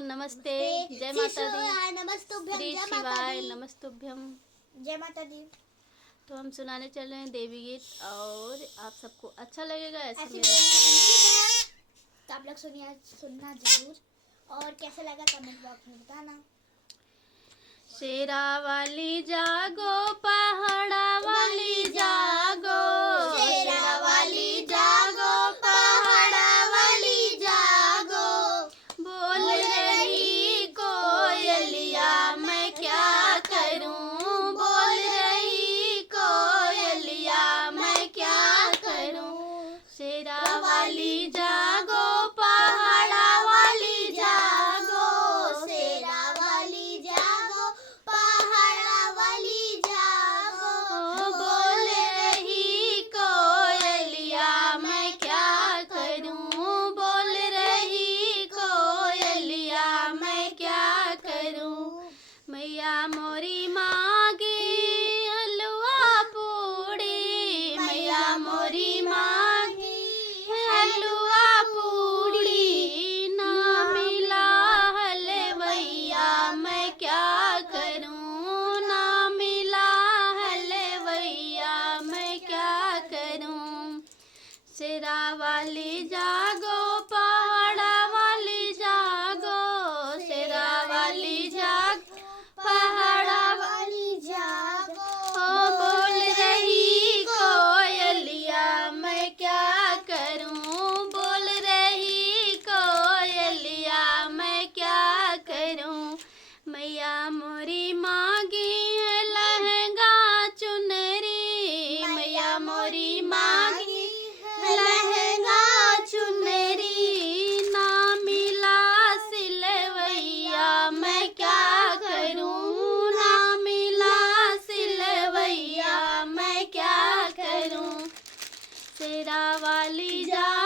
नमस्ते, जय माता दी, नमस्तुभ्यं, श्री जय माता शिवाय दी। नमस्तुभ्यम। जय माता दी। तो हम सुनाने चल रहे हैं देवी गीत और आप सबको अच्छा लगेगा ऐसा ऐसी मेरा मेरी उम्मीद है, तो आप लोग सुनना जरूर और कैसा लगा कमेंट बॉक्स में बताना। शेरा वाली जागो, पहाड़ा वाली जागो, शेरा वाली जागो, पहाड़ा वाली जागो, बोल रही कोयलिया मैं क्या करूं, बोल रही कोयलिया मैं क्या करूं। शेरा वाली जागो, पहाड़ा वाली जागो, शेरा वाली जागो, पहाड़ा वाली जागो, बोल रही कोयलिया मैं क्या करूं, बोल रही कोयलिया मैं क्या करूं। मैया मोरी मांगे हलवा पूड़ी, मैया मोरी मांगे हलवा पूड़ी, ना मिला हलवैया मैं क्या करूं, ना मिला हलवैया मैं क्या करूं। शेरा वाली जागो, पहाड़ा वाली जागो, शेरा वाली जागो, पहाड़ा वाली जागो, बोल रही कोयलिया मैं क्या करूं, बोल रही कोयलिया मैं क्या करूं। मैया मोरी मांगी है लहंगा चुनरी, मैया मोरी मांगी लहंगा चुनरी, ना मिला सिलवैया मैं क्या करूं, ना मिला सिलवैया मैं क्या करूं। शेरा वाली जा